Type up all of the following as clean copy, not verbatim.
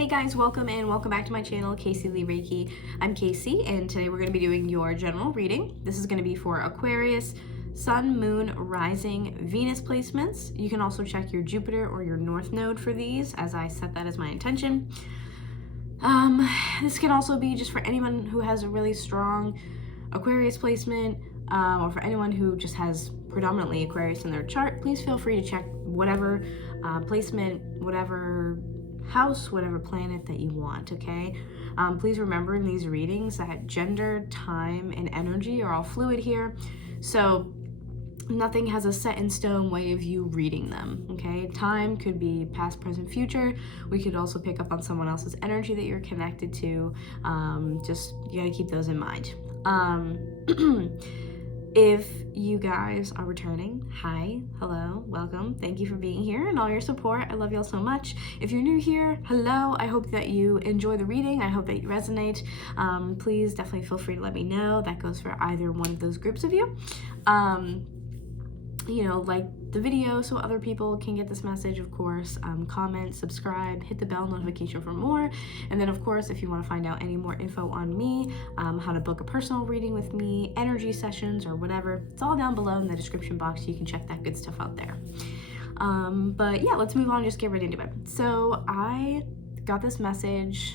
Hey guys, welcome back to my channel, Caseyleighreiki. I'm Casey, and today we're going to be doing your general reading. This is going to be for Aquarius, Sun, Moon, Rising, Venus placements. You can also check your Jupiter or your North Node for these, as I set that as my intention. This can also be just for anyone who has a really strong Aquarius placement, or for anyone who just has predominantly Aquarius in their chart. Please feel free to check whatever placement, whatever house, whatever planet that you want, okay? Please remember in these readings that gender, time, and energy are all fluid here, so nothing has a set in stone way of you reading them, okay? Time could be past, present, future. We could also pick up on someone else's energy that you're connected to. Just, you gotta keep those in mind. If you guys are returning, hi, hello, welcome. Thank you for being here and all your support. I love y'all so much. If you're new here, hello. I hope that you enjoy the reading. I hope that you resonate. Please definitely feel free to let me know. That goes for either one of those groups of you. You know, like the video so other people can get this message, of course. Comment, subscribe, hit the bell notification for more. And then, of course, if you want to find out any more info on me, how to book a personal reading with me, energy sessions, or whatever, it's all down below in the description box. You can check that good stuff out there. But yeah, let's move on and just get right into it. So I got this message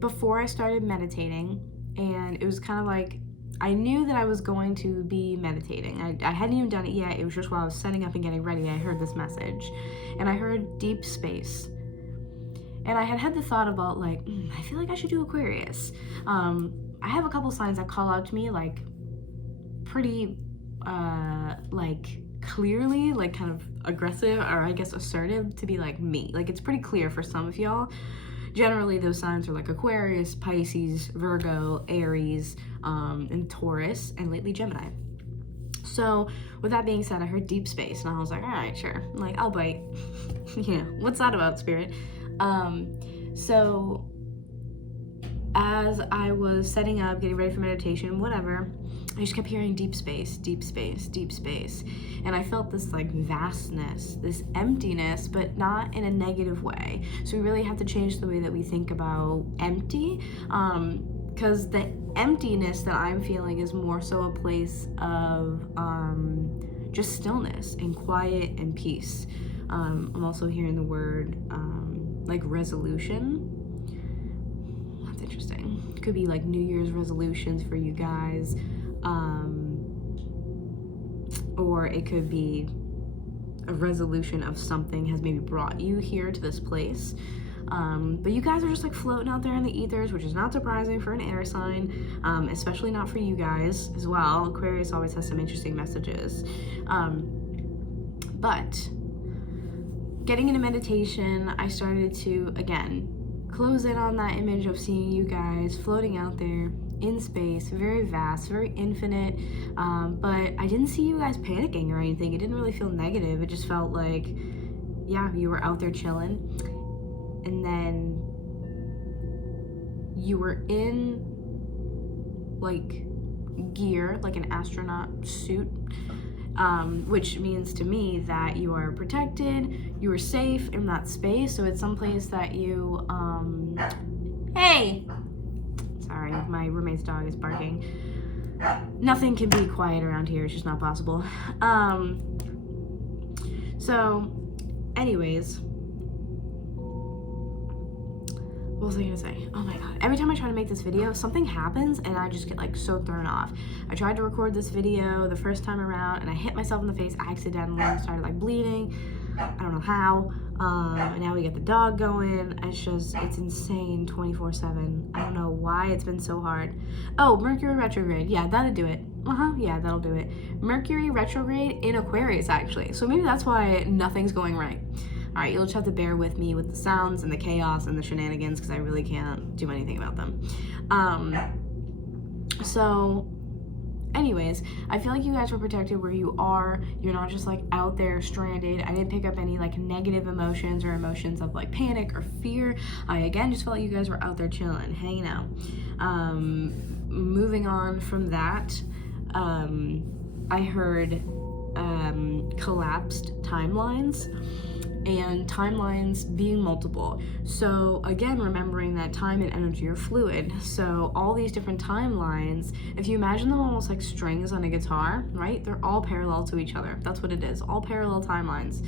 before I started meditating, and it was kind of like, I knew that I was going to be meditating. I hadn't even done it yet. It was just while I was setting up and getting ready, I heard this message. And I heard deep space. And I had the thought about, like, I feel like I should do Aquarius. I have a couple signs that call out to me, like, pretty, like, clearly, like, kind of aggressive, or I guess assertive, to be like me. Like, it's pretty clear for some of y'all. Generally, those signs are like Aquarius, Pisces, Virgo, Aries, and Taurus, and lately Gemini. So with that being said, I heard deep space, and I was like, all right, sure. I'm like, I'll bite. Yeah, what's that about, spirit? So as I was setting up, getting ready for meditation, whatever, I just kept hearing deep space, deep space, deep space. And I felt this like vastness, this emptiness, but not in a negative way. So we really have to change the way that we think about empty, because the emptiness that I'm feeling is more so a place of just stillness and quiet and peace. I'm also hearing the word like resolution. That's interesting. It could be like New Year's resolutions for you guys. Or it could be a resolution of something has maybe brought you here to this place. But you guys are just like floating out there in the ethers, which is not surprising for an air sign, especially not for you guys as well. Aquarius always has some interesting messages. But getting into meditation, I started to, again, close in on that image of seeing you guys floating out there in space, very vast, very infinite, but I didn't see you guys panicking or anything. It didn't really feel negative. It just felt like, yeah, you were out there chilling, and then you were in like gear, like an astronaut suit, which means to me that you are protected, you are safe in that space. So it's someplace that you, hey! Sorry, my roommate's dog is barking. Nothing can be quiet around here. It's just not possible. So, anyways, what was I gonna say? Oh my god. Every time I try to make this video, something happens and I just get like so thrown off. I tried to record this video the first time around and I hit myself in the face accidentally and started like bleeding. I don't know how. And now we get the dog going. It's insane 24/7. I don't know why it's been so hard. Oh, Mercury retrograde. Yeah, that'll do it. Yeah, that'll do it. Mercury retrograde in Aquarius, actually. So maybe that's why nothing's going right. All right, you'll just have to bear with me with the sounds and the chaos and the shenanigans, because I really can't do anything about them. So anyways, I feel like you guys were protected where you are. You're not just like out there stranded. I didn't pick up any like negative emotions or emotions of like panic or fear. I again just felt like you guys were out there chilling, hanging out. Moving on from that, I heard collapsed timelines. and timelines being multiple. So again, remembering that time and energy are fluid. So all these different timelines, if you imagine them almost like strings on a guitar, right? They're all parallel to each other. That's what it is, all parallel timelines.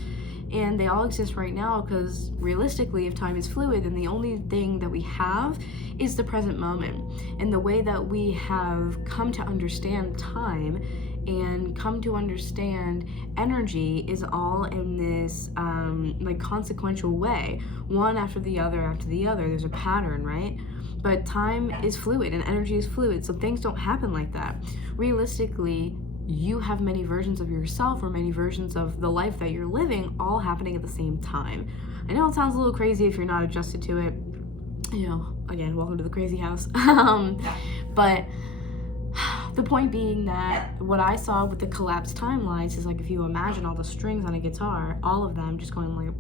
And they all exist right now because realistically, if time is fluid, then the only thing that we have is the present moment. And the way that we have come to understand time and come to understand energy is all in this like consequential way, one after the other after the other. There's a pattern, right? But time is fluid and energy is fluid, so things don't happen like that. Realistically, you have many versions of yourself or many versions of the life that you're living all happening at the same time. I know it sounds a little crazy if you're not adjusted to it. You know, again, welcome to the crazy house. But the point being that what I saw with the collapsed timelines is like if you imagine all the strings on a guitar, all of them just going like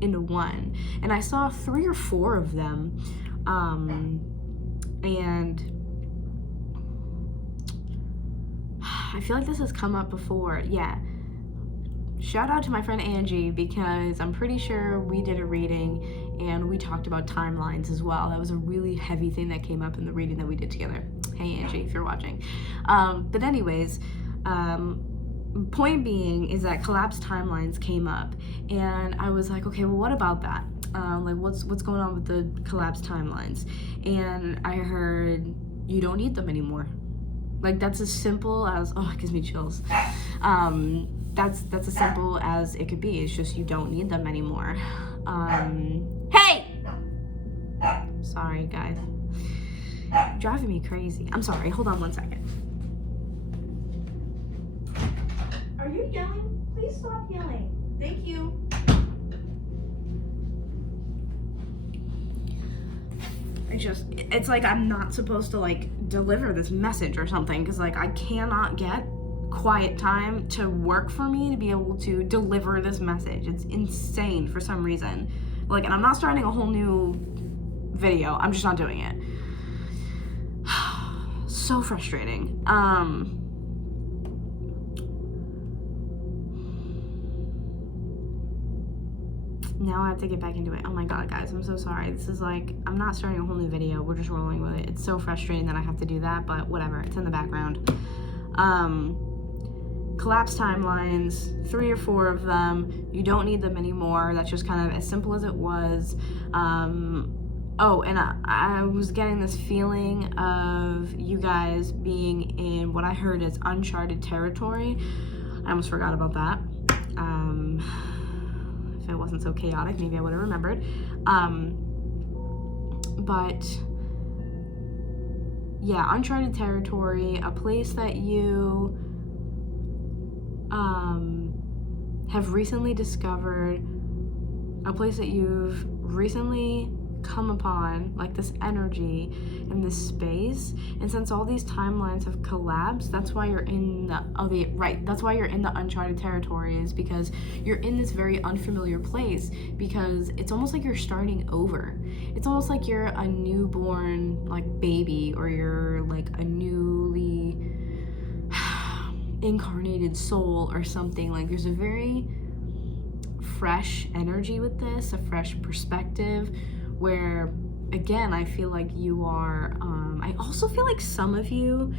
into one. And I saw 3 or 4 of them. And I feel like this has come up before. Yeah. Shout out to my friend Angie, because I'm pretty sure we did a reading and we talked about timelines as well. That was a really heavy thing that came up in the reading that we did together. Hey Angie, if you're watching. But anyways, point being is that collapsed timelines came up, and I was like, okay, well, what about that? Like, what's going on with the collapsed timelines? And I heard you don't need them anymore. Like, that's as simple as, oh, it gives me chills. That's as simple as it could be. It's just you don't need them anymore. Hey! Sorry, guys. Driving me crazy. I'm sorry. Hold on one second. Are you yelling? Please stop yelling. Thank you. It's like I'm not supposed to like deliver this message or something, because like I cannot get quiet time to work for me to be able to deliver this message. It's insane for some reason. Like, and I'm not starting a whole new video. I'm just not doing it. So frustrating. Now I have to get back into it. Oh my god, guys, I'm so sorry. This is like, I'm not starting a whole new video. We're just rolling with it. It's so frustrating that I have to do that, but whatever. It's in the background. Collapsed timelines, 3 or 4 of them. You don't need them anymore. That's just kind of as simple as it was. Oh, and I was getting this feeling of you guys being in what I heard as uncharted territory. I almost forgot about that. If it wasn't so chaotic, maybe I would have remembered. But yeah, uncharted territory, a place that you have recently discovered, a place that you've recently come upon, like this energy and this space. And since all these timelines have collapsed, that's why you're in that's why you're in the uncharted territory, is because you're in this very unfamiliar place, because it's almost like you're starting over. It's almost like you're a newborn like baby, or you're like a newly incarnated soul or something. Like, there's a very fresh energy with this, a fresh perspective, where again I feel like you are I also feel like some of you,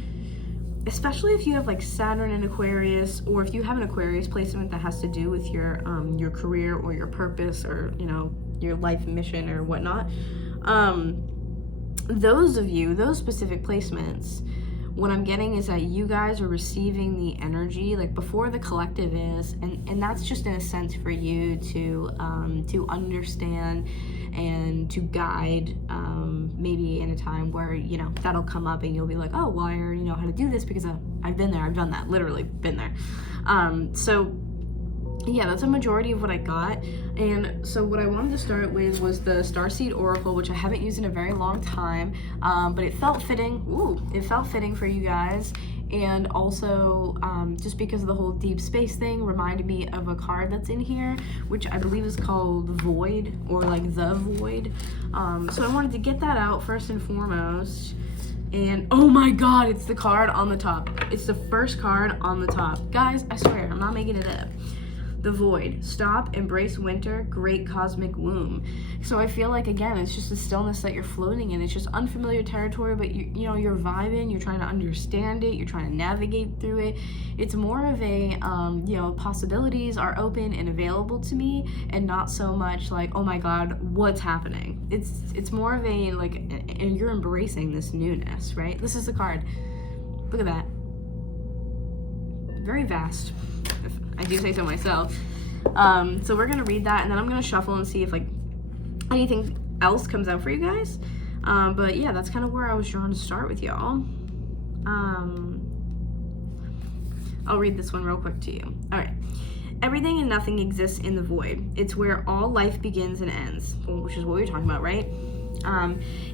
especially if you have like Saturn in Aquarius, or if you have an Aquarius placement that has to do with your career or your purpose, or you know, your life mission or whatnot, those of you, those specific placements, what I'm getting is that you guys are receiving the energy like before the collective is, and that's just in a sense for you to understand and to guide, maybe in a time where, you know, that'll come up and you'll be like, oh, well, I already know how to do this because I've been there, I've done that, literally been there. So yeah, that's a majority of what I got. And so what I wanted to start with was the Starseed Oracle, which I haven't used in a very long time, but it felt fitting. It felt fitting for you guys. And also, just because of the whole deep space thing, reminded me of a card that's in here, which I believe is called Void, or like the Void. So I wanted to get that out first and foremost. And oh my god, it's the card on the top. It's the first card on the top. Guys, I swear, I'm not making it up. The void. Stop, embrace winter, great cosmic womb. So I feel like, again, it's just a stillness that you're floating in. It's just unfamiliar territory, but you know, you're vibing, you're trying to understand it, you're trying to navigate through it. It's more of a, you know, possibilities are open and available to me, and not so much like, oh my God, what's happening? It's more of a, like, and you're embracing this newness, right? This is the card. Look at that. Very vast, if I do say so myself. So we're gonna read that, and then I'm gonna shuffle and see if like anything else comes out for you guys. But yeah, that's kind of where I was drawn to start with y'all. I'll read this one real quick to you. All right. Everything and nothing exists in the void. It's where all life begins and ends, which is what we were talking about, right?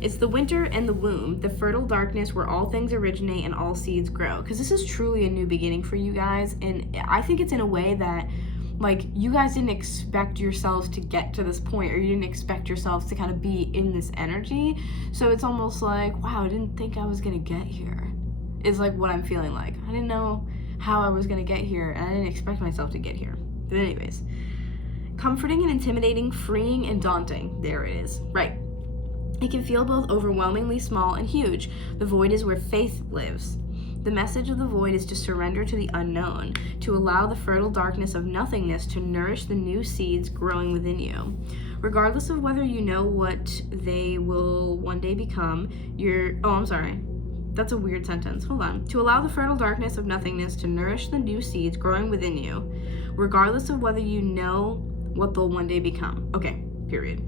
It's the winter and the womb, the fertile darkness where all things originate and all seeds grow. Because this is truly a new beginning for you guys. And I think it's in a way that, like, you guys didn't expect yourselves to get to this point, or you didn't expect yourselves to kind of be in this energy. So it's almost like, wow, I didn't think I was going to get here. Is like what I'm feeling like. I didn't know how I was going to get here, and I didn't expect myself to get here. But anyways, comforting and intimidating, freeing and daunting. There it is. Right. It can feel both overwhelmingly small and huge. The void is where faith lives. The message of the void is to surrender to the unknown, to allow the fertile darkness of nothingness to nourish the new seeds growing within you. Regardless of whether you know what they will one day become, that's a weird sentence. Hold on. To allow the fertile darkness of nothingness to nourish the new seeds growing within you, regardless of whether you know what they'll one day become. Okay, period.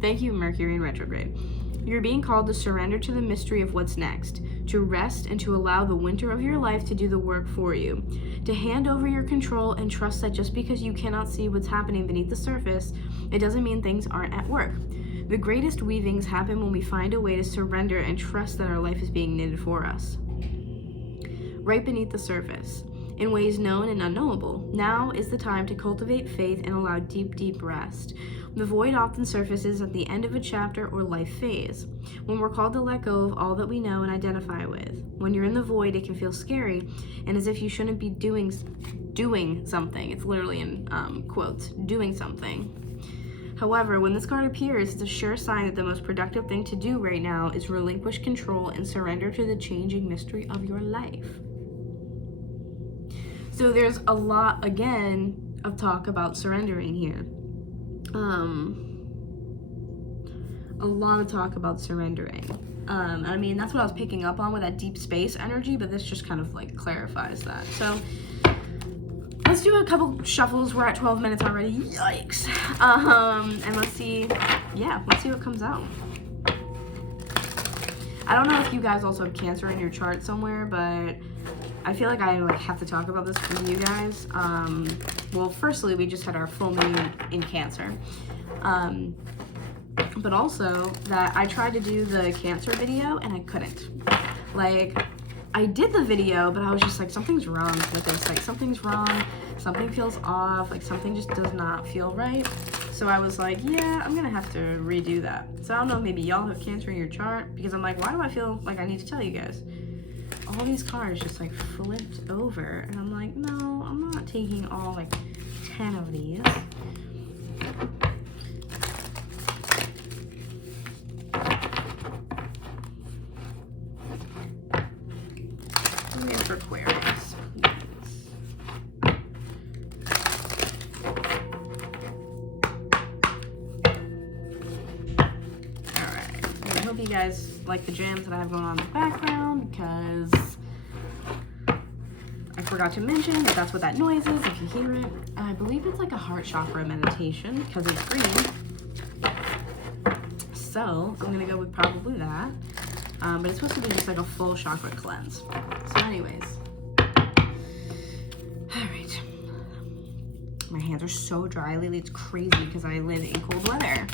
Thank you, Mercury in retrograde. You're being called to surrender to the mystery of what's next, to rest and to allow the winter of your life to do the work for you, to hand over your control and trust that just because you cannot see what's happening beneath the surface, it doesn't mean things aren't at work. The greatest weavings happen when we find a way to surrender and trust that our life is being knitted for us. Right beneath the surface, in ways known and unknowable, now is the time to cultivate faith and allow deep, deep rest. The void often surfaces at the end of a chapter or life phase, when we're called to let go of all that we know and identify with. When you're in the void, it can feel scary and as if you shouldn't be doing something. It's literally in quotes, doing something. However, when this card appears, it's a sure sign that the most productive thing to do right now is relinquish control and surrender to the changing mystery of your life. So there's a lot, again, of talk about surrendering here. A lot of talk about surrendering. I mean, that's what I was picking up on with that deep space energy, but this just kind of like clarifies that. So let's do a couple shuffles. We're at 12 minutes already. Yikes. And let's see what comes out. I don't know if you guys also have Cancer in your chart somewhere, but I feel like I have to talk about this with you guys. Well, firstly, we just had our full moon in Cancer. But also that I tried to do the Cancer video and I couldn't. Like, I did the video, but I was just like, something's wrong with this. Like, something's wrong. Something feels off. Like, something just does not feel right. So I was like, yeah, I'm gonna have to redo that. So I don't know, maybe y'all have Cancer in your chart, because I'm like, why do I feel like I need to tell you guys? All these cards just like flipped over, and I'm like, no, I'm not taking all like 10 of these. For Aquarius. Alright, I hope you guys like the jams that I have going on in the background, because I forgot to mention that that's what that noise is, if you hear it. I believe it's like a heart chakra meditation, because it's green. So I'm gonna go with probably that. But it's supposed to be just like a full chakra cleanse. So anyways. Alright. My hands are so dry lately, it's crazy because I live in cold weather.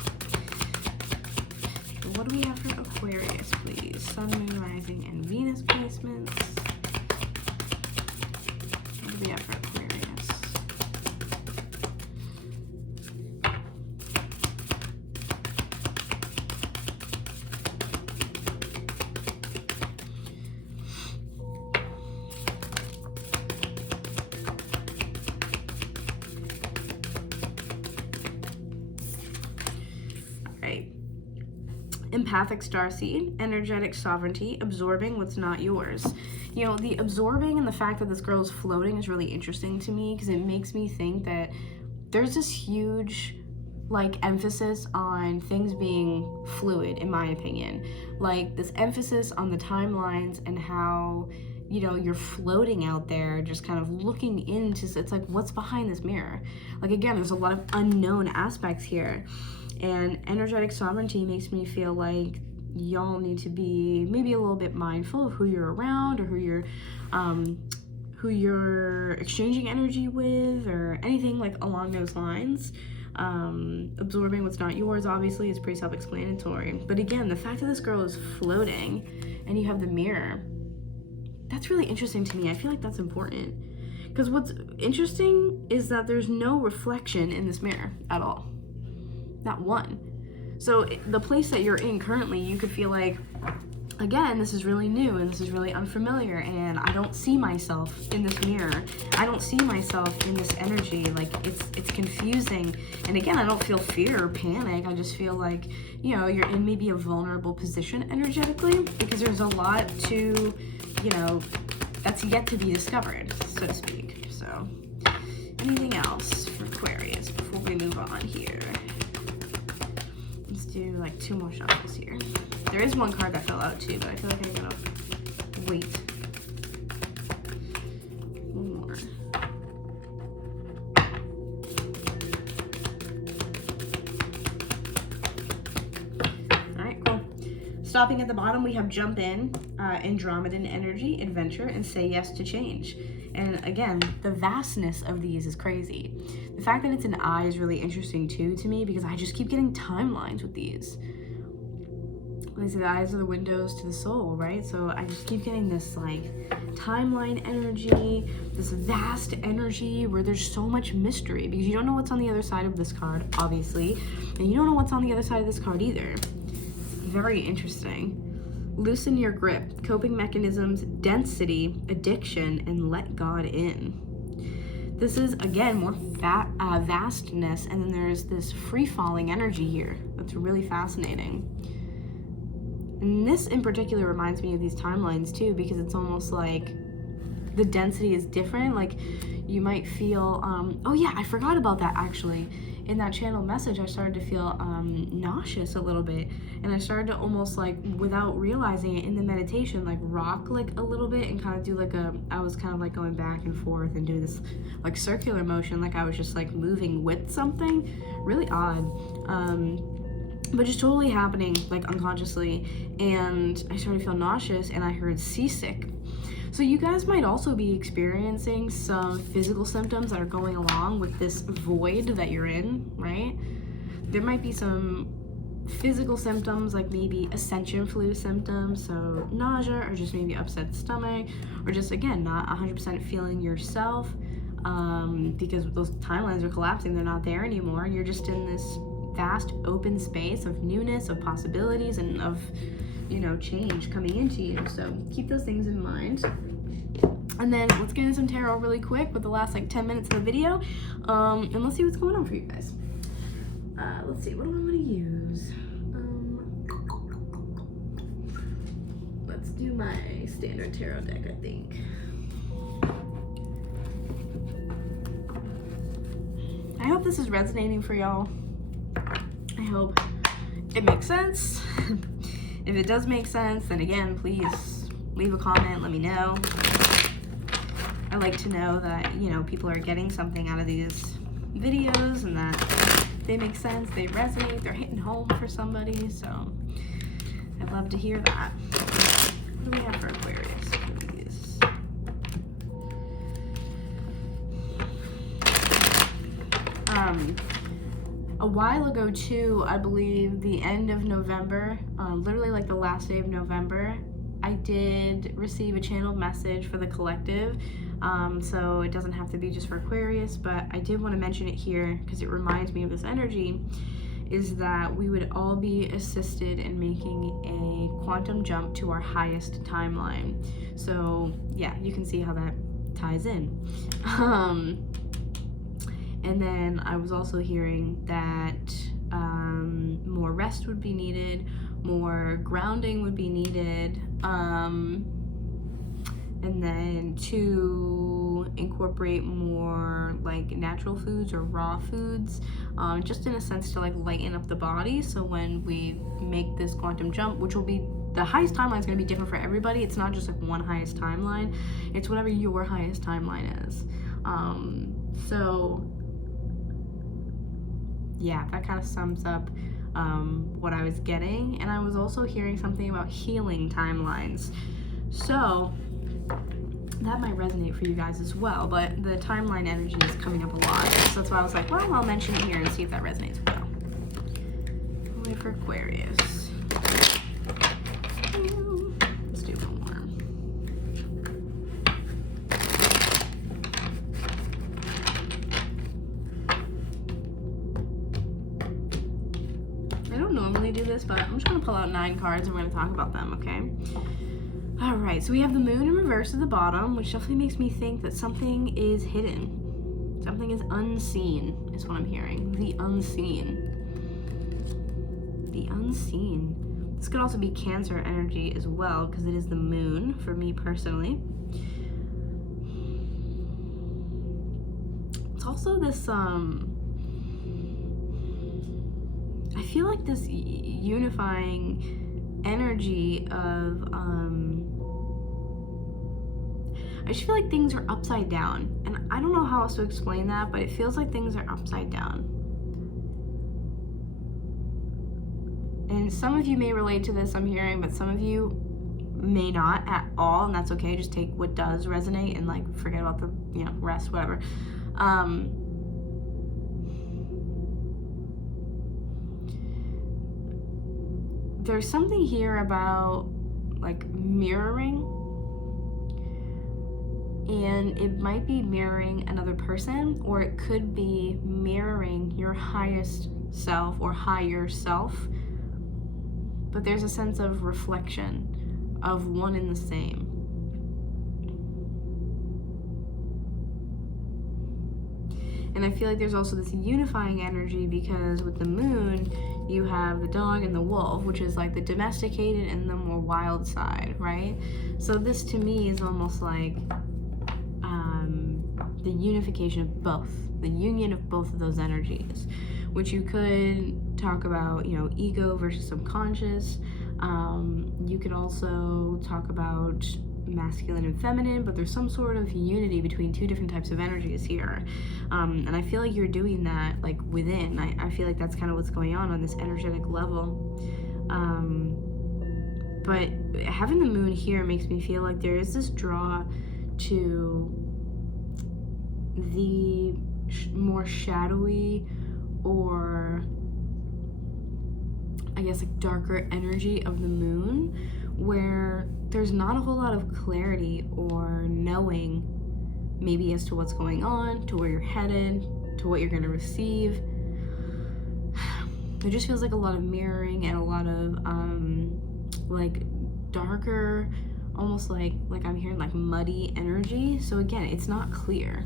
What do we have for Aquarius, please? Sun, Moon, Rising, and Venus placements. What do we have for Aquarius? Empathic starseed, energetic sovereignty, absorbing what's not yours. You know, the absorbing and the fact that this girl is floating is really interesting to me because it makes me think that there's this huge like emphasis on things being fluid, in my opinion. Like this emphasis on the timelines and how, you know, you're floating out there just kind of looking into, it's like, what's behind this mirror? Like, again, there's a lot of unknown aspects here. And energetic sovereignty makes me feel like y'all need to be maybe a little bit mindful of who you're around or who you're exchanging energy with or anything like along those lines. Absorbing what's not yours, obviously, is pretty self-explanatory. But again, the fact that this girl is floating and you have the mirror, that's really interesting to me. I feel like that's important. Because what's interesting is that there's no reflection in this mirror at all. Not one. So the place that you're in currently, you could feel like, again, this is really new and this is really unfamiliar and I don't see myself in this mirror. I don't see myself in this energy. Like it's confusing. And again, I don't feel fear or panic. I just feel like, you know, you're in maybe a vulnerable position energetically because there's a lot to, you know, that's yet to be discovered, so to speak. So anything else for Aquarius before we move on here? Let's do like 2 more shuffles here. There is one card that fell out too, but I feel like I'm gonna wait. One more. Alright, cool. Stopping at the bottom, we have jump in, Andromedan energy, adventure, and say yes to change. And again, the vastness of these is crazy. The fact that it's an eye is really interesting too to me because I just keep getting timelines with these. Like the eyes are the windows to the soul, right? So I just keep getting this like timeline energy, this vast energy where there's so much mystery because you don't know what's on the other side of this card, obviously, and you don't know what's on the other side of this card either. It's very interesting. Loosen your grip, coping mechanisms, density, addiction, and let God in. This is, again, more vastness, and then there's this free-falling energy here that's really fascinating. And this in particular reminds me of these timelines too, because it's almost like the density is different. Like you might feel, oh yeah, I forgot about that actually. In that channel message, I started to feel nauseous a little bit. And I started to almost like, without realizing it in the meditation, like rock like a little bit and kind of do like I was kind of like going back and forth and do this like circular motion, like I was just like moving with something. Really odd. But just totally happening like unconsciously, and I started to feel nauseous and I heard seasick. So you guys might also be experiencing some physical symptoms that are going along with this void that you're in, right? There might be some physical symptoms like maybe ascension flu symptoms, so nausea or just maybe upset stomach or just again not 100% feeling yourself because those timelines are collapsing, they're not there anymore. You're just in this vast open space of newness, of possibilities, and of, you know, change coming into you. So keep those things in mind. And then let's get into some tarot really quick with the last like 10 minutes of the video, and let's see what's going on for you guys. Let's see, what do I want to use? Let's do my standard tarot deck, I think. I hope this is resonating for y'all. I hope it makes sense. If it does make sense, then again, please leave a comment, let me know. I like to know that, you know, people are getting something out of these videos and that they make sense, they resonate, they're hitting home for somebody, so I'd love to hear that. What do we have for Aquarius, please? A while ago too, I believe the end of November, literally like the last day of November, I did receive a channeled message for the collective. So it doesn't have to be just for Aquarius, but I did want to mention it here because it reminds me of this energy, is that we would all be assisted in making a quantum jump to our highest timeline. So yeah, you can see how that ties in. And then I was also hearing that more rest would be needed, more grounding would be needed. And then to incorporate more like natural foods or raw foods, just in a sense to like lighten up the body. So when we make this quantum jump, which will be, the highest timeline is going to be different for everybody. It's not just like one highest timeline. It's whatever your highest timeline is. So yeah, that kind of sums up what I was getting. And I was also hearing something about healing timelines. So that might resonate for you guys as well, but the timeline energy is coming up a lot. So that's why I was like, well, I'll mention it here and see if that resonates well. Wait for Aquarius. Let's do one more. I don't normally do this, but I'm just going to pull out 9 cards and we're going to talk about them, okay? All right, so we have the moon in reverse at the bottom, which definitely makes me think that something is hidden. Something is unseen, is what I'm hearing. The unseen. The unseen. This could also be Cancer energy as well, because it is the moon for me personally. It's also this, I feel like this unifying energy of, I just feel like things are upside down. And I don't know how else to explain that, but it feels like things are upside down. And some of you may relate to this, I'm hearing, but some of you may not at all, and that's okay. Just take what does resonate and like forget about the, you know, rest, whatever. There's something here about like mirroring. And it might be mirroring another person, or it could be mirroring your highest self or higher self. But there's a sense of reflection of one and the same. And I feel like there's also this unifying energy, because with the moon, you have the dog and the wolf, which is like the domesticated and the more wild side, right? So this to me is almost like the unification of both, the union of both of those energies, which you could talk about, you know, ego versus subconscious. You could also talk about masculine and feminine, but there's some sort of unity between 2 different types of energies here. And I feel like you're doing that like within. I feel like that's kind of what's going on this energetic level. But having the moon here makes me feel like there is this draw to the more shadowy, or I guess like darker energy of the moon, where there's not a whole lot of clarity or knowing maybe as to what's going on, to where you're headed, to what you're going to receive. It just feels like a lot of mirroring and a lot of like darker, almost like I'm hearing like muddy energy. So again, it's not clear,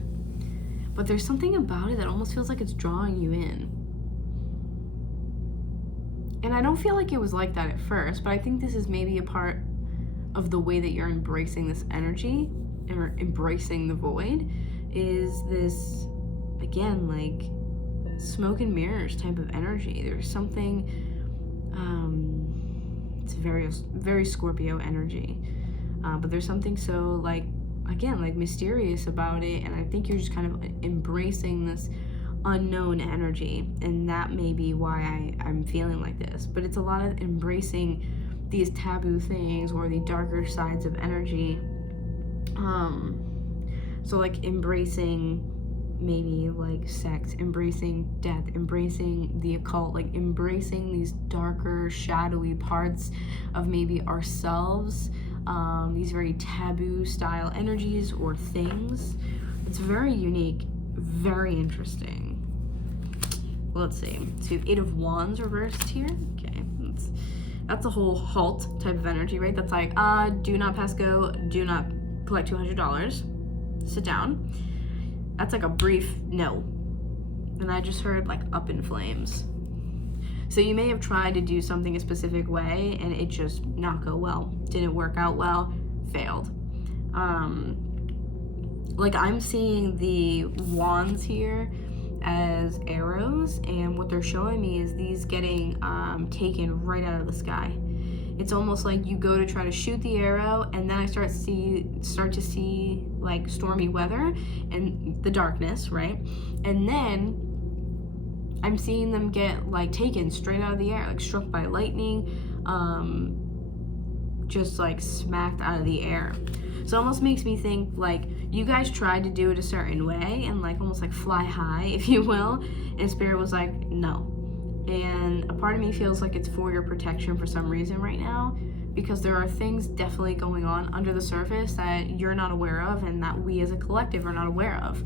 but there's something about it that almost feels like it's drawing you in. And I don't feel like it was like that at first, but I think this is maybe a part of the way that you're embracing this energy, or embracing the void, is this, again, like smoke and mirrors type of energy. There's something, it's very Scorpio energy, but there's something so like, again, like mysterious about it, and I think you're just kind of embracing this unknown energy, and that may be why I'm feeling like this. But it's a lot of embracing these taboo things or the darker sides of energy. So like embracing maybe like sex, embracing death, embracing the occult, like embracing these darker, shadowy parts of maybe ourselves, these very taboo style energies or things. It's very unique, very interesting. Let's see. So we have 8 of Wands reversed here. Okay, that's a whole halt type of energy, right? That's like, do not pass go, do not collect $200, sit down. That's like a brief no. And I just heard like up in flames. So you may have tried to do something a specific way and it just not go well, didn't work out well, failed. Like I'm seeing the wands here as arrows, and what they're showing me is these getting taken right out of the sky. It's almost like you go to try to shoot the arrow, and then I start to see like stormy weather and the darkness, right? And then I'm seeing them get like taken straight out of the air, like struck by lightning, just like smacked out of the air. So it almost makes me think like you guys tried to do it a certain way and like almost like fly high, if you will, and Spirit was like, no. And a part of me feels like it's for your protection for some reason right now, because there are things definitely going on under the surface that you're not aware of and that we as a collective are not aware of.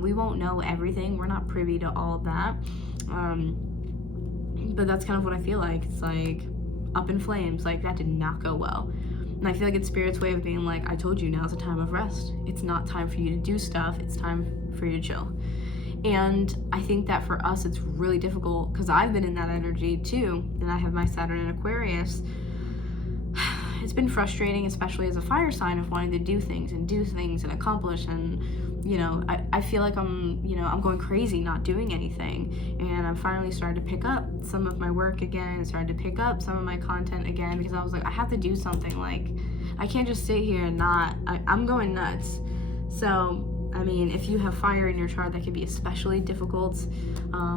We won't know everything. We're not privy to all of that. But that's kind of what I feel like. It's like up in flames. Like that did not go well. And I feel like it's Spirit's way of being like, I told you, now's a time of rest. It's not time for you to do stuff. It's time for you to chill. And I think that for us, it's really difficult because I've been in that energy too. And I have my Saturn in Aquarius. It's been frustrating, especially as a fire sign, of wanting to do things and accomplish. And, you know, I feel like I'm going crazy not doing anything. And I'm finally starting to pick up some of my work again, started to pick up some of my content again, because I was like, I have to do something. Like, I can't just sit here and I'm going nuts. So, I mean, if you have fire in your chart, that could be especially difficult,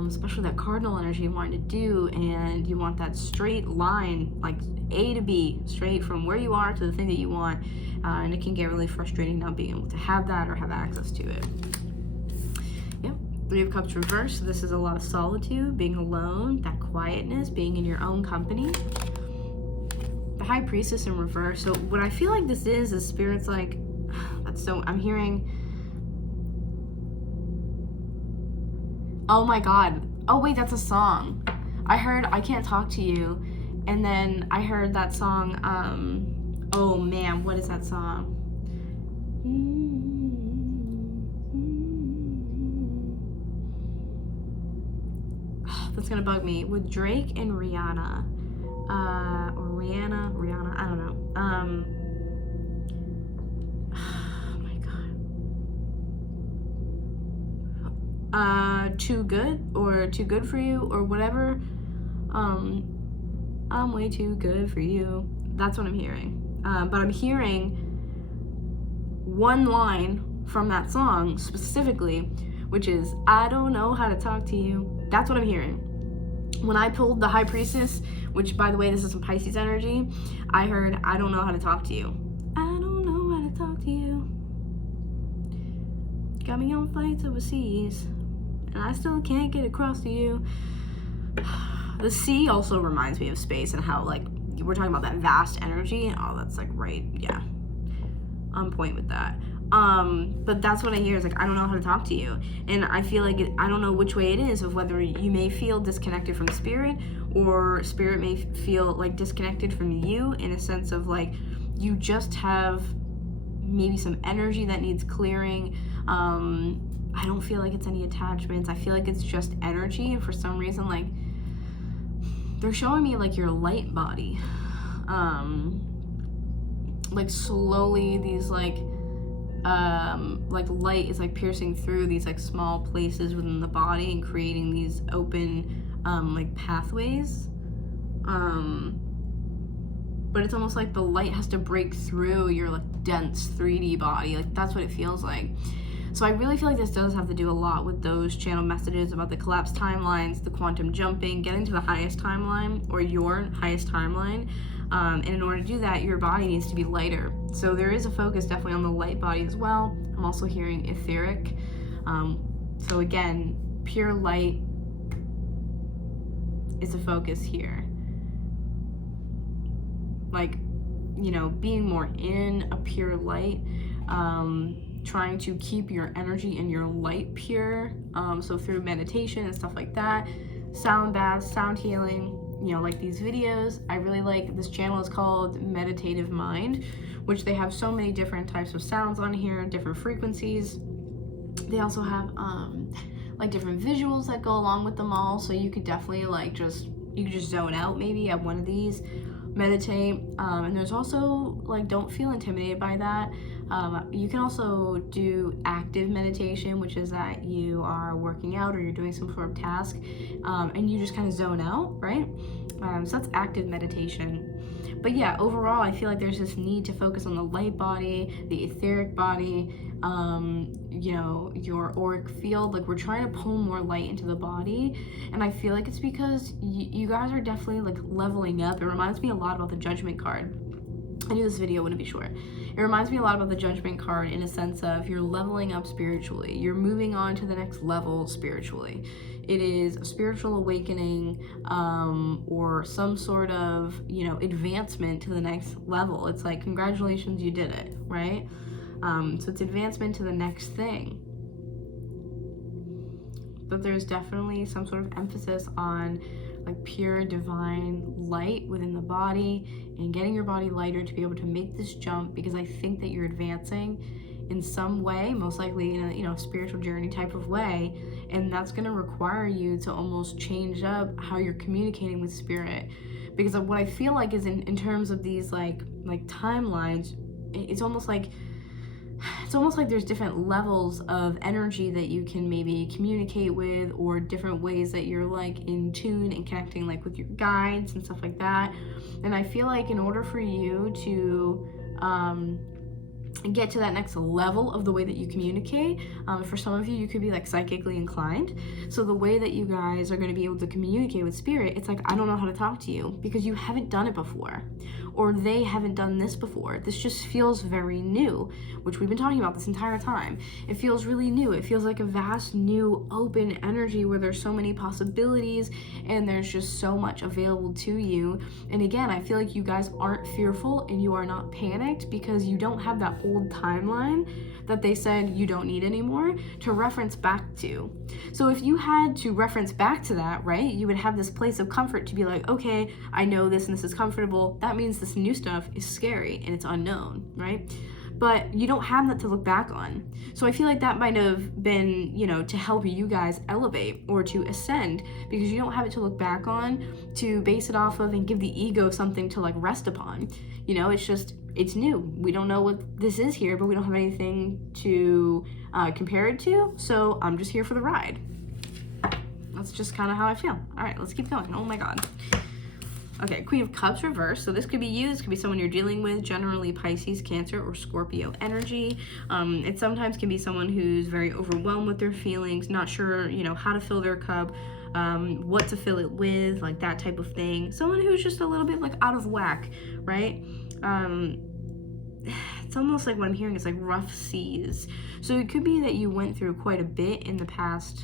especially that cardinal energy you want to do, and you want that straight line, like A to B, straight from where you are to the thing that you want, and it can get really frustrating not being able to have that or have access to it. Yep, Three of Cups reverse. This is a lot of solitude, being alone, that quietness, being in your own company. The High Priestess in reverse. So what I feel like this is Spirit's like, I'm hearing, oh my God. Oh wait, that's a song. I heard I Can't Talk to You, and then I heard that song, oh man, what is that song? That's gonna bug me. With Drake and Rihanna. Or Rihanna, I don't know. Too good, or too good for you, or whatever. I'm way too good for you. That's what I'm hearing. But I'm hearing one line from that song specifically, which is, I don't know how to talk to you. That's what I'm hearing. When I pulled the High Priestess, which by the way, this is some Pisces energy, I heard, I don't know how to talk to you. I don't know how to talk to you. Got me on flights overseas, and I still can't get across to you. The sea also reminds me of space and how, like, we're talking about that vast energy, and oh, that's like right, yeah, on point with that. But that's what I hear is like, I don't know how to talk to you. And I feel like I don't know which way it is, of whether you may feel disconnected from Spirit, or Spirit may feel like disconnected from you, in a sense of like, you just have maybe some energy that needs clearing. I don't feel like it's any attachments. I feel like it's just energy. And for some reason, like, they're showing me like your light body. Like slowly these like light is like piercing through these like small places within the body and creating these open like pathways. But it's almost like the light has to break through your like dense 3D body. Like that's what it feels like. So I really feel like this does have to do a lot with those channel messages about the collapsed timelines, the quantum jumping, getting to the highest timeline, or your highest timeline. And in order to do that, your body needs to be lighter. So there is a focus definitely on the light body as well. I'm also hearing etheric. So again, pure light is a focus here. Like, you know, being more in a pure light, trying to keep your energy and your light pure. So through meditation and stuff like that, sound baths, sound healing, you know, like these videos. I really like, this channel is called Meditative Mind, which they have so many different types of sounds on here, different frequencies. They also have like different visuals that go along with them all, so you could definitely like just You can just zone out maybe at one of these, meditate. And there's also like, don't feel intimidated by that. You can also do active meditation, which is that you are working out or you're doing some sort of task, and you just kind of zone out, right? So that's active meditation. But yeah, overall, I feel like there's this need to focus on the light body, the etheric body, your auric field. Like, we're trying to pull more light into the body, and I feel like it's because you guys are definitely like leveling up. It reminds me a lot about the Judgment card. I knew this video wouldn't be short. It reminds me a lot about the Judgment card in a sense of you're leveling up spiritually. You're moving on to the next level spiritually. It is a spiritual awakening, or some sort of, advancement to the next level. It's like, congratulations, you did it, right? So it's advancement to the next thing. But there's definitely some sort of emphasis on like pure divine light within the body and getting your body lighter to be able to make this jump, because I think that you're advancing in some way, most likely in a spiritual journey type of way, and that's going to require you to almost change up how you're communicating with spirit. Because of what I feel like is in terms of these like timelines, it's almost like there's different levels of energy that you can maybe communicate with, or different ways that you're like in tune and connecting like with your guides and stuff like that. And I feel like in order for you to get to that next level of the way that you communicate, for some of you, you could be like psychically inclined. So the way that you guys are going to be able to communicate with spirit, it's like, I don't know how to talk to you because you haven't done it before, or they haven't done this before. This just feels very new, which we've been talking about this entire time. It feels really new. It feels like a vast new open energy where there's so many possibilities and there's just so much available to you. And again, I feel like you guys aren't fearful and you are not panicked because you don't have that old timeline that they said you don't need anymore to reference back to. So if you had to reference back to that, right, you would have this place of comfort to be like, okay, I know this and this is comfortable. That means this new stuff is scary and it's unknown, right? But you don't have that to look back on. So I feel like that might have been, to help you guys elevate or to ascend, because you don't have it to look back on, to base it off of and give the ego something to like rest upon. It's new. We don't know what this is here, but we don't have anything to compare it to. So I'm just here for the ride. That's just kind of how I feel. All right, let's keep going. Oh my God. Okay, Queen of Cups reversed. So this could be you. This could be someone you're dealing with, generally Pisces, Cancer, or Scorpio energy. It sometimes can be someone who's very overwhelmed with their feelings, not sure, how to fill their cup, what to fill it with, like that type of thing. Someone who's just a little bit like out of whack, right? It's almost like what I'm hearing is like rough seas. So it could be that you went through quite a bit in the past,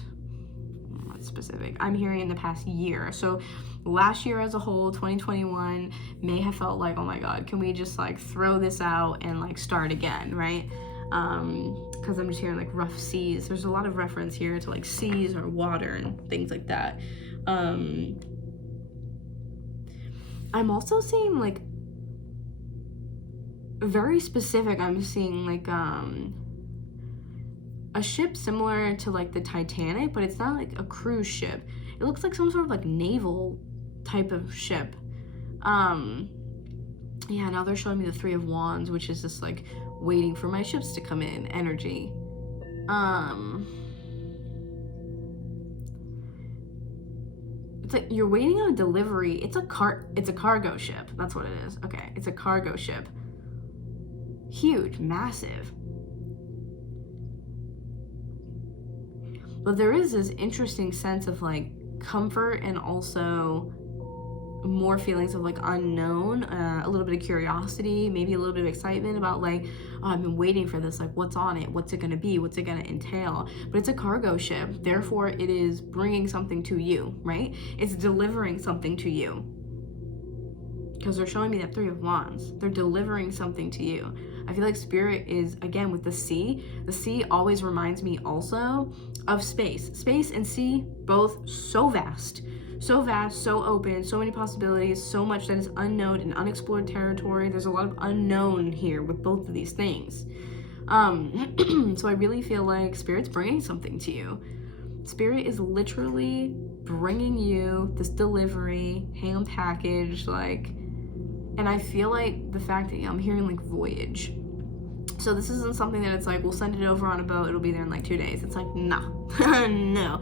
not specific, I'm hearing in the past year. So last year as a whole, 2021, may have felt like, oh my God, can we just like throw this out and like start again, right? Because I'm just hearing like rough seas. There's a lot of reference here to like seas or water and things like that. I'm also seeing like very specific, I'm seeing like a ship similar to like the Titanic, but it's not like a cruise ship. It looks like some sort of like naval type of ship. Yeah, now they're showing me the Three of Wands, which is just like waiting for my ships to come in energy. It's like you're waiting on a delivery. It's a cargo ship. That's what it is. Okay, it's a cargo ship. Huge, massive. But there is this interesting sense of like comfort and also more feelings of like unknown, a little bit of curiosity, maybe a little bit of excitement about like, oh, I've been waiting for this, like what's on it, what's it going to be, what's it going to entail. But it's a cargo ship, therefore it is bringing something to you, right? It's delivering something to you, because they're showing me that Three of Wands. They're delivering something to you. I feel like spirit is, again, with the sea always reminds me also of space. Space and sea, both so vast, so open, so many possibilities, so much that is unknown and unexplored territory. There's a lot of unknown here with both of these things. So I really feel like spirit's bringing something to you. Spirit is literally bringing you this delivery, hand packaged, like, and I feel like the fact that I'm hearing like voyage. So this isn't something that it's like, we'll send it over on a boat, it'll be there in like 2 days. It's like, no, no.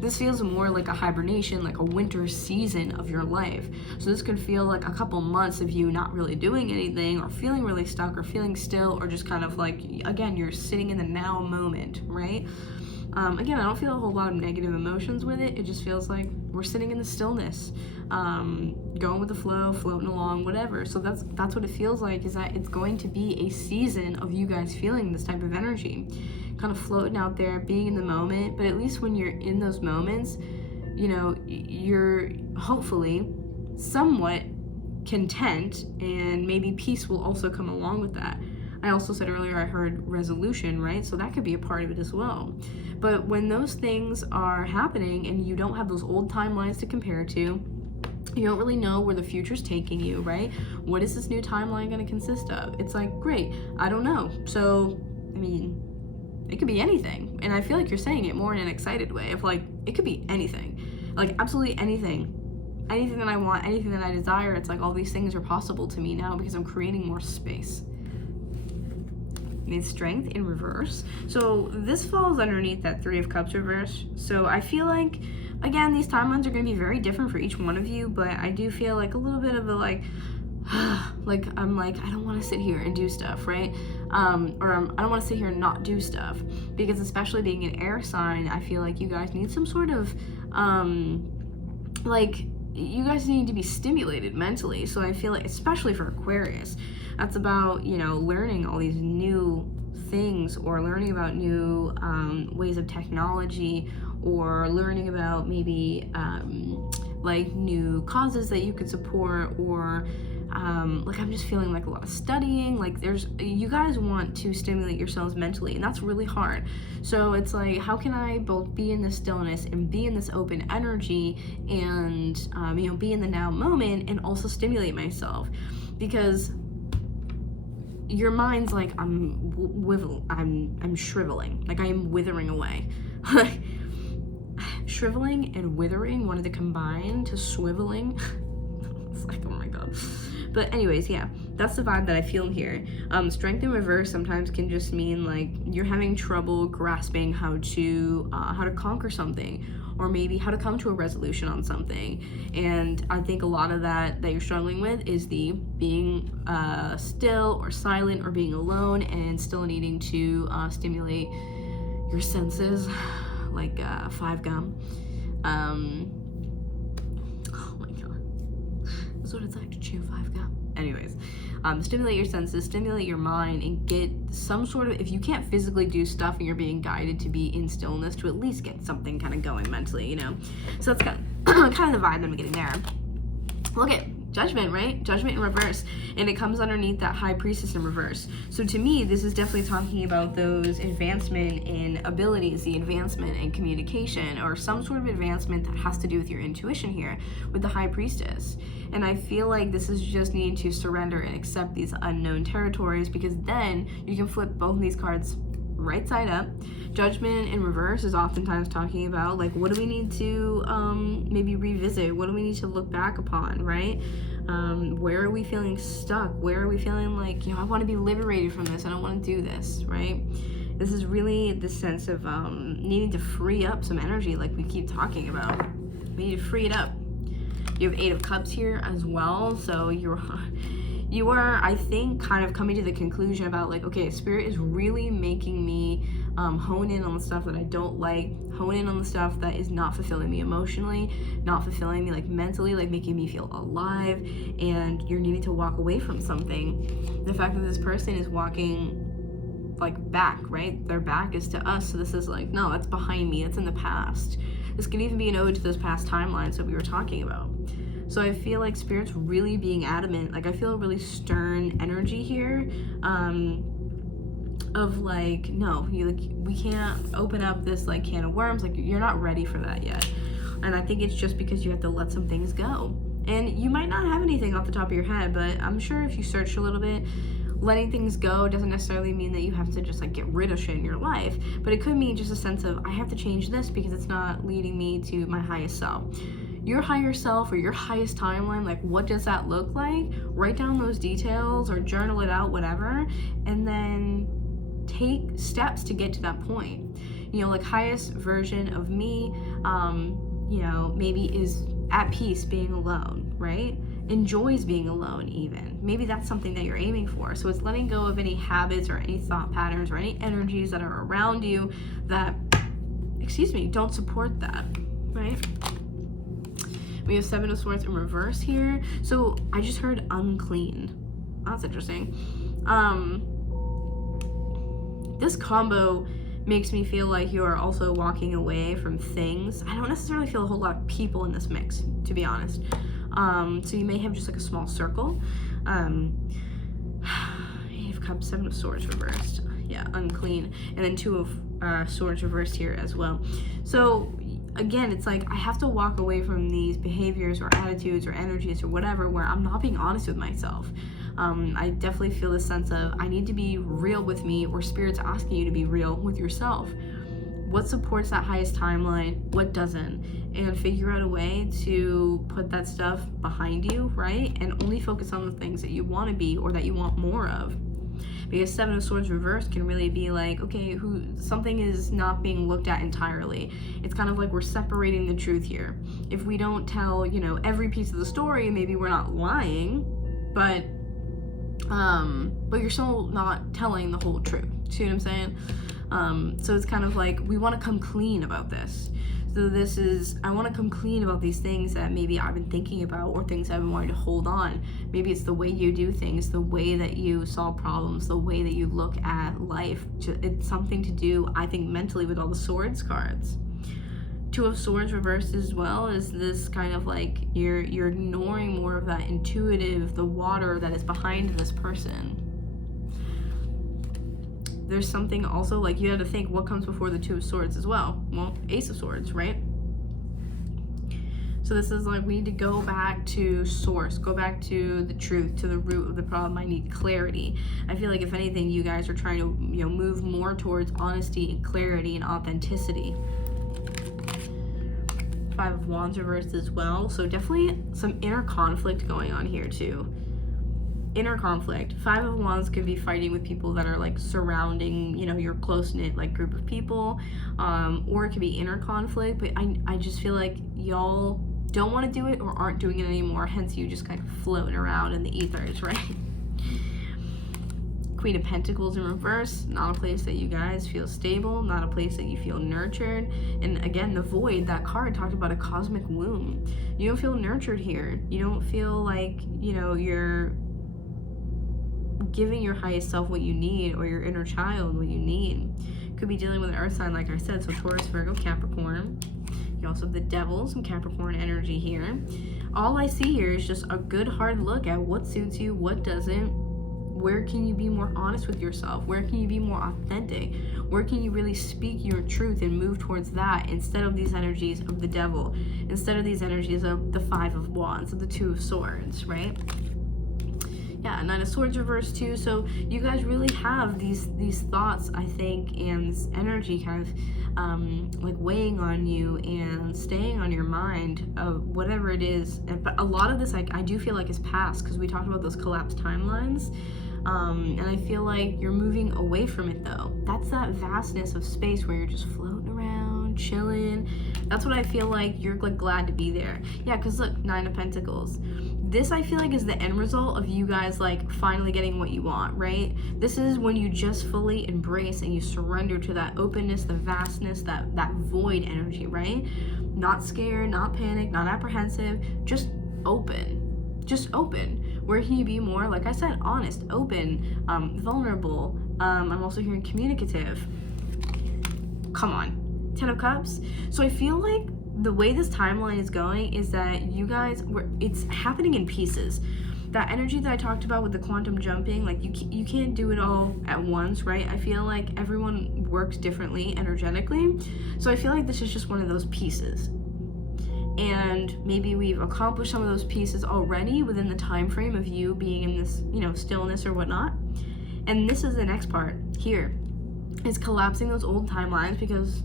This feels more like a hibernation, like a winter season of your life. So this could feel like a couple months of you not really doing anything, or feeling really stuck, or feeling still, or just kind of like, again, you're sitting in the now moment, right? Again, I don't feel a whole lot of negative emotions with it. It just feels like we're sitting in the stillness, going with the flow, floating along, whatever. So that's what it feels like, is that it's going to be a season of you guys feeling this type of energy, kind of floating out there, being in the moment. But at least when you're in those moments, you know, you're hopefully somewhat content, and maybe peace will also come along with that. I also said earlier I heard resolution, right? So that could be a part of it as well. But when those things are happening and you don't have those old timelines to compare to, you don't really know where the future's taking you, right? What is this new timeline going to consist of? It's like, great, I don't know. So, I mean, it could be anything. And I feel like you're saying it more in an excited way of like, it could be anything. Like, absolutely anything. Anything that I want, anything that I desire. It's like all these things are possible to me now because I'm creating more space. Need strength in reverse. So this falls underneath that 3 of Cups reverse. So I feel like, again, these timelines are going to be very different for each one of you, but I do feel like a little bit of a like I'm like, I don't want to sit here and do stuff, right? I don't want to sit here and not do stuff, because especially being an air sign, I feel like you guys need some sort of like, you guys need to be stimulated mentally. So I feel like, especially for Aquarius, that's about, you know, learning all these new things, or learning about new ways of technology, or learning about maybe like new causes that you could support, or like, I'm just feeling like a lot of studying. Like, you guys want to stimulate yourselves mentally, and that's really hard. So it's like, how can I both be in this stillness and be in this open energy, and you know, be in the now moment, and also stimulate myself? Because your mind's like, I'm shriveling, like I am withering away. Shriveling and withering wanted to combine to swiveling. It's like, oh my god. But anyways, yeah, that's the vibe that I feel here. Strength in reverse sometimes can just mean like you're having trouble grasping how to conquer something, or maybe how to come to a resolution on something. And I think a lot of that you're struggling with is the being still or silent, or being alone, and still needing to stimulate your senses, like 5 gum. Oh my god, that's what it's like to chew 5 gum. Anyways, stimulate your senses, stimulate your mind, and get some sort of, if you can't physically do stuff and you're being guided to be in stillness, to at least get something kind of going mentally, you know? So that's kind of the vibe that I'm getting there. Look at Judgment, right? Judgment in reverse, and it comes underneath that High Priestess in reverse. So to me, this is definitely talking about those advancement in abilities, the advancement in communication, or some sort of advancement that has to do with your intuition here with the High Priestess. And I feel like this is just needing to surrender and accept these unknown territories, because then you can flip both of these cards right side up. Judgment in reverse is oftentimes talking about like, what do we need to maybe revisit? What do we need to look back upon, right? Where are we feeling stuck? Where are we feeling like, you know, I want to be liberated from this, I don't want to do this, right? This is really the sense of needing to free up some energy, like we keep talking about. We need to free it up. You have 8 of Cups here as well, so you are, I think, kind of coming to the conclusion about like, okay, Spirit is really making me hone in on the stuff that I don't like, hone in on the stuff that is not fulfilling me emotionally, not fulfilling me like mentally, like making me feel alive, and you're needing to walk away from something. The fact that this person is walking like back, right? Their back is to us, so this is like, no, that's behind me, that's in the past. This can even be an ode to those past timelines that we were talking about. So I feel like Spirit's really being adamant. Like, I feel a really stern energy here, of like, no, we can't open up this like can of worms. Like, you're not ready for that yet. And I think it's just because you have to let some things go. And you might not have anything off the top of your head, but I'm sure if you search a little bit, letting things go doesn't necessarily mean that you have to just like get rid of shit in your life, but it could mean just a sense of, I have to change this because it's not leading me to my highest self. Your higher self or your highest timeline, like what does that look like? Write down those details or journal it out, whatever, and then take steps to get to that point. You know, like highest version of me, you know, maybe is at peace being alone, right? Enjoys being alone even. Maybe that's something that you're aiming for. So it's letting go of any habits or any thought patterns or any energies that are around you that, don't support that, right? We have Seven of Swords in reverse here. So I just heard unclean. That's interesting. This combo makes me feel like you're also walking away from things. I don't necessarily feel a whole lot of people in this mix, to be honest. So you may have just like a small circle. Eight of Cups, Seven of Swords reversed. Yeah, unclean. And then Two of Swords reversed here as well. So again, it's like I have to walk away from these behaviors or attitudes or energies or whatever where I'm not being honest with myself. I definitely feel this sense of I need to be real with me, or Spirit's asking you to be real with yourself. What supports that highest timeline? What doesn't? And figure out a way to put that stuff behind you, right? And only focus on the things that you want to be or that you want more of. Because Seven of Swords reversed can really be like, okay, something is not being looked at entirely. It's kind of like we're separating the truth here. If we don't tell, you know, every piece of the story, maybe we're not lying, but you're still not telling the whole truth. See what I'm saying? So it's kind of like we want to come clean about this. So this is, I want to come clean about these things that maybe I've been thinking about or things I've been wanting to hold on. Maybe it's the way you do things, the way that you solve problems, the way that you look at life. It's something to do, I think, mentally with all the Swords cards. Two of Swords reversed as well is this kind of like you're ignoring more of that intuitive, the water that is behind this person. There's something also like you had to think what comes before the Two of Swords as well. Well, Ace of Swords, right? So this is like we need to go back to source, go back to the truth, to the root of the problem. I need clarity. I feel like if anything, you guys are trying to, you know, move more towards honesty and clarity and authenticity. Five of Wands reversed as well. So definitely some inner conflict going on here too. Inner conflict. Five of Wands could be fighting with people that are like surrounding, you know, your close-knit like group of people, or it could be inner conflict, but I just feel like y'all don't want to do it or aren't doing it anymore, hence you just kind of floating around in the ethers, right? Queen of Pentacles in reverse, not a place that you guys feel stable, not a place that you feel nurtured. And again, the Void, that card talked about a cosmic womb. You don't feel nurtured here. You don't feel like, you know, you're giving your highest self what you need, or your inner child what you need. Could be dealing with an earth sign, like I said, so Taurus, Virgo, Capricorn. You also have the Devil, some Capricorn energy here. All I see here is just a good hard look at what suits you, what doesn't. Where can you be more honest with yourself? Where can you be more authentic? Where can you really speak your truth and move towards that instead of these energies of the Devil, instead of these energies of the Five of Wands, of the Two of Swords, right? Yeah, Nine of Swords reversed too. So you guys really have these thoughts, I think, and this energy kind of like weighing on you and staying on your mind of whatever it is. But a lot of this, I do feel like is past, because we talked about those collapsed timelines. And I feel like you're moving away from it though. That's that vastness of space where you're just floating around, chilling. That's what I feel like you're like glad to be there. Yeah, because look, Nine of Pentacles. This I feel like is the end result of you guys like finally getting what you want, right? This is when you just fully embrace and you surrender to that openness, the vastness, that void energy, right? Not scared, not panicked, not apprehensive, just open. Just open. Where can you be more, like I said, honest, open, vulnerable. I'm also hearing communicative. Come on. Ten of Cups. So I feel like the way this timeline is going is that you guys, it's happening in pieces. That energy that I talked about with the quantum jumping, like you can't do it all at once, right? I feel like everyone works differently energetically. So I feel like this is just one of those pieces. And maybe we've accomplished some of those pieces already within the time frame of you being in this, you know, stillness or whatnot. And this is the next part here, is collapsing those old timelines because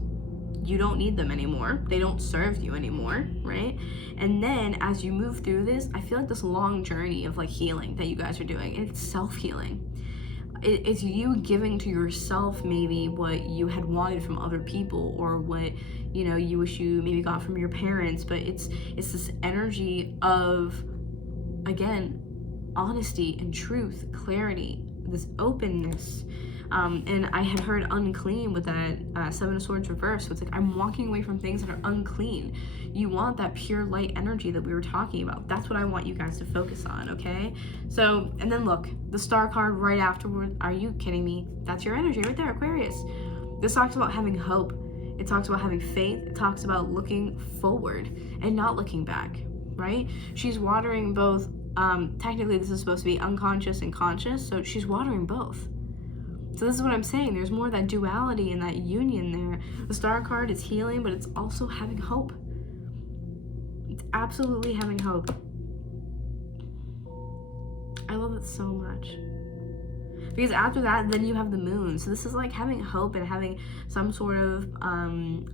you don't need them anymore. They don't serve you anymore, right? And then as you move through this, I feel like this long journey of like healing that you guys are doing, it's self-healing. It's you giving to yourself maybe what you had wanted from other people, or what, you know, you wish you maybe got from your parents. But it's this energy of, again, honesty and truth, clarity, this openness. And I had heard unclean with that Seven of Swords reverse. So it's like, I'm walking away from things that are unclean. You want that pure light energy that we were talking about. That's what I want you guys to focus on, okay? So, and then look, the Star card right afterward. Are you kidding me? That's your energy right there, Aquarius. This talks about having hope. It talks about having faith. It talks about looking forward and not looking back, right? She's watering both. Technically, this is supposed to be unconscious and conscious, so she's watering both. So this is what I'm saying. There's more of that duality and that union there. The Star card is healing, but it's also having hope. It's absolutely having hope. I love it so much. Because after that, then you have the moon. So this is like having hope and having some sort of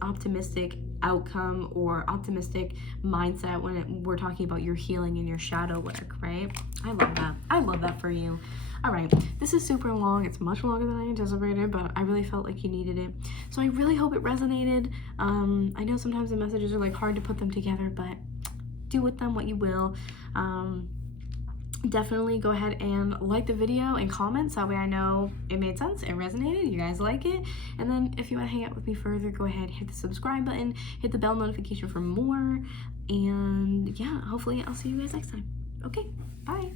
optimistic outcome or optimistic mindset when we're talking about your healing and your shadow work, right? I love that. I love that for you. All right, this is super long. It's much longer than I anticipated, but I really felt like you needed it. So I really hope it resonated. I know sometimes the messages are like hard to put them together, but do with them what you will. Definitely go ahead and like the video and comment, so that way I know it made sense, it resonated, you guys like it. And then if you want to hang out with me further, go ahead, hit the subscribe button, hit the bell notification for more, and yeah, hopefully I'll see you guys next time. Okay, bye.